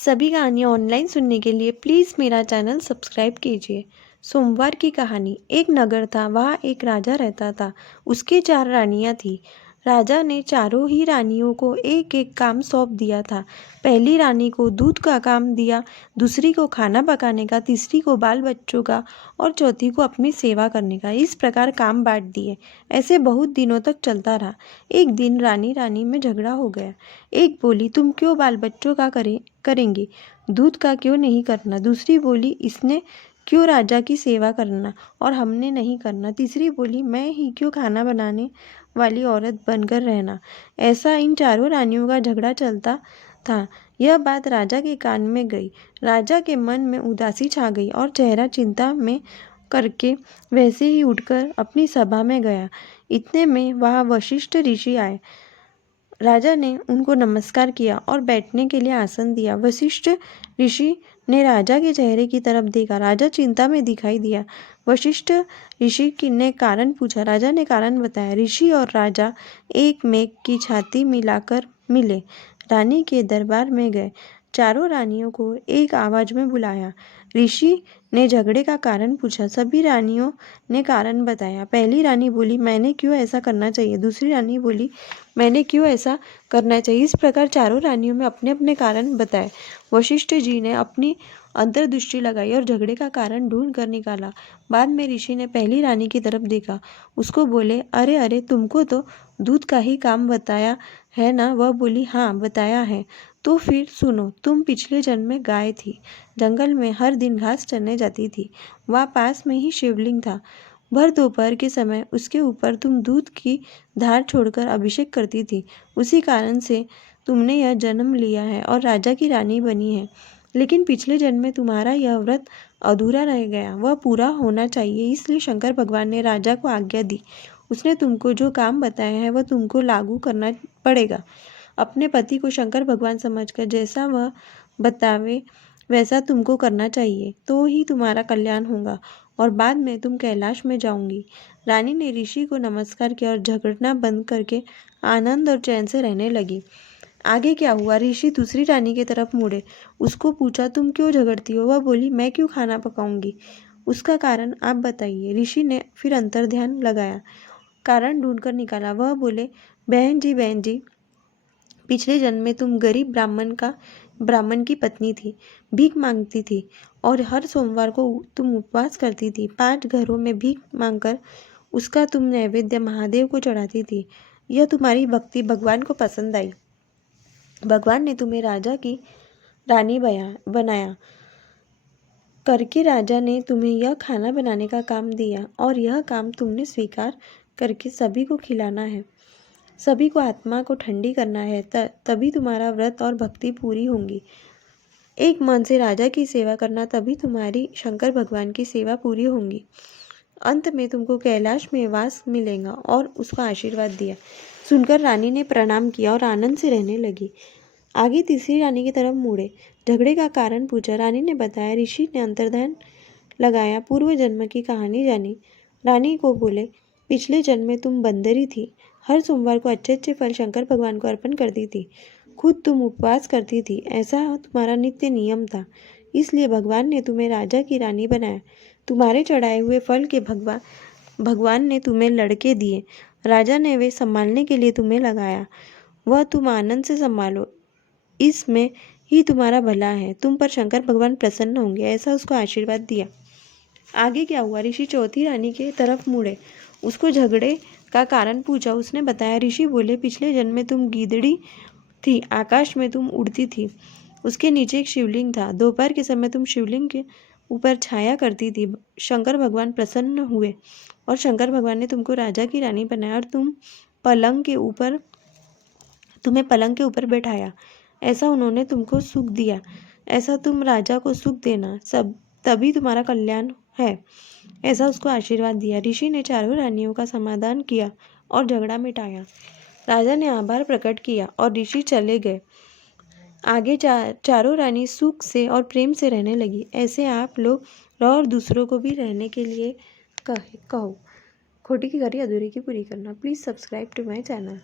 सभी कहानियाँ ऑनलाइन सुनने के लिए प्लीज़ मेरा चैनल सब्सक्राइब कीजिए। सोमवार की कहानी। एक नगर था, वहाँ एक राजा रहता था। उसकी 4 रानियाँ थीं। राजा ने चारों ही रानियों को एक एक काम सौंप दिया था। पहली रानी को दूध का काम दिया, दूसरी को खाना पकाने का, तीसरी को बाल बच्चों का और चौथी को अपनी सेवा करने का। इस प्रकार काम बांट दिए। ऐसे बहुत दिनों तक चलता रहा। एक दिन रानी रानी में झगड़ा हो गया। एक बोली, तुम क्यों बाल बच्चों का करेंगी, दूध का क्यों नहीं करना। दूसरी बोली, इसने क्यों राजा की सेवा करना और हमने नहीं करना। तीसरी बोली, मैं ही क्यों खाना बनाने वाली औरत बनकर रहना। ऐसा इन चारों रानियों का झगड़ा चलता था। यह बात राजा के कान में गई। राजा के मन में उदासी छा गई और चेहरा चिंता में करके वैसे ही उठकर अपनी सभा में गया। इतने में वहाँ वशिष्ठ ऋषि आए। राजा ने उनको नमस्कार किया और बैठने के लिए आसन दिया। वशिष्ठ ऋषि ने राजा के चेहरे की तरफ देखा। राजा चिंता में दिखाई दिया। वशिष्ठ ऋषि ने कारण पूछा। राजा ने कारण बताया। ऋषि और राजा एक मेघ की छाती मिलाकर मिले। रानी के दरबार में गए। चारों रानियों को एक आवाज में बुलाया। ऋषि ने झगड़े का कारण पूछा। सभी रानियों ने कारण बताया। पहली रानी बोली, मैंने क्यों ऐसा करना चाहिए। दूसरी रानी बोली, मैंने क्यों ऐसा करना चाहिए। इस प्रकार चारों रानियों में अपने अपने कारण बताए। वशिष्ठ जी ने अपनी अंतर्दृष्टि लगाई और झगड़े का कारण ढूंढ कर निकाला। बाद में ऋषि ने पहली रानी की तरफ देखा। उसको बोले, अरे अरे, तुमको तो दूध का ही काम बताया है ना। वह बोली, हाँ बताया है। तो फिर सुनो, तुम पिछले जन्म में गाय थी, जंगल में हर दिन घास चरने जाती थी। वहाँ पास में ही शिवलिंग था। भर दोपहर के समय उसके ऊपर तुम दूध की धार छोड़कर अभिषेक करती थी। उसी कारण से तुमने यह जन्म लिया है और राजा की रानी बनी है। लेकिन पिछले जन्म में तुम्हारा यह व्रत अधूरा रह गया, वह पूरा होना चाहिए। इसलिए शंकर भगवान ने राजा को आज्ञा दी। उसने तुमको जो काम बताया है वह तुमको लागू करना पड़ेगा। अपने पति को शंकर भगवान समझकर जैसा वह बतावे वैसा तुमको करना चाहिए, तो ही तुम्हारा कल्याण होगा और बाद में तुम कैलाश में जाऊंगी। रानी ने ऋषि को नमस्कार किया और झगड़ना बंद करके आनंद और चैन से रहने लगी। आगे क्या हुआ। ऋषि दूसरी रानी की तरफ मुड़े। उसको पूछा, तुम क्यों झगड़ती हो। वह बोली, मैं क्यों खाना पकाऊंगी, उसका कारण आप बताइए। ऋषि ने फिर अंतर्ध्यान लगाया, कारण ढूंढकर निकाला। वह बोले, बहन जी, पिछले जन्म में तुम गरीब ब्राह्मण की पत्नी थी, भीख मांगती थी और हर सोमवार को तुम उपवास करती थी। 5 घरों में भीख मांगकर उसका तुम नैवेद्य महादेव को चढ़ाती थी। यह तुम्हारी भक्ति भगवान को पसंद आई। भगवान ने तुम्हें राजा की रानी बनाया करके राजा ने तुम्हें यह खाना बनाने का काम दिया और यह काम तुमने स्वीकार करके सभी को खिलाना है। सभी को आत्मा को ठंडी करना है, तभी तुम्हारा व्रत और भक्ति पूरी होंगी। एक मन से राजा की सेवा करना, तभी तुम्हारी शंकर भगवान की सेवा पूरी होंगी। अंत में तुमको कैलाश में वास मिलेगा और उसका आशीर्वाद दिया। सुनकर रानी ने प्रणाम किया और आनंद से रहने लगी। आगे तीसरी रानी की तरफ मुड़े। झगड़े का कारण पूछा। रानी ने बताया। ऋषि ने अंतर्ध्यान लगाया, पूर्व जन्म की कहानी जानी। रानी को बोले, पिछले जन्म में तुम बंदरी थी, हर सोमवार को अच्छे अच्छे फल शंकर भगवान को अर्पण करती थी। खुद तुम उपवास करती थी, ऐसा तुम्हारा नित्य नियम था। इसलिए भगवान ने तुम्हें राजा की रानी बनाया। तुम्हारे चढ़ाए हुए फल के भगवान ने तुम्हें लड़के दिए। राजा ने वे संभालने के लिए तुम्हें लगाया। वह तुम आनंद से संभालो, इसमें ही तुम्हारा भला है। तुम पर शंकर भगवान प्रसन्न होंगे, ऐसा उसको आशीर्वाद दिया। आगे क्या हुआ। ऋषि चौथी रानी के तरफ मुड़े। उसको झगड़े का कारण पूछा। उसने बताया। ऋषि बोले, पिछले जन्म में तुम गीदड़ी थी, आकाश में तुम उड़ती थी, उसके नीचे एक शिवलिंग था। दोपहर के समय तुम शिवलिंग के ऊपर छाया करती थी। शंकर भगवान प्रसन्न हुए और शंकर भगवान ने तुमको राजा की रानी बनाया और तुम्हें पलंग के ऊपर बैठाया। ऐसा उन्होंने तुमको सुख दिया। ऐसा तुम राजा को सुख देना, सब तभी तुम्हारा कल्याण है, ऐसा उसको आशीर्वाद दिया। ऋषि ने चारों रानियों का समाधान किया और झगड़ा मिटाया। राजा ने आभार प्रकट किया और ऋषि चले गए। आगे चारों रानी सुख से और प्रेम से रहने लगी। ऐसे आप लोग रहो और दूसरों को भी रहने के लिए कहो। खोटी की खरी अधूरी की पूरी करना। Please subscribe to my channel.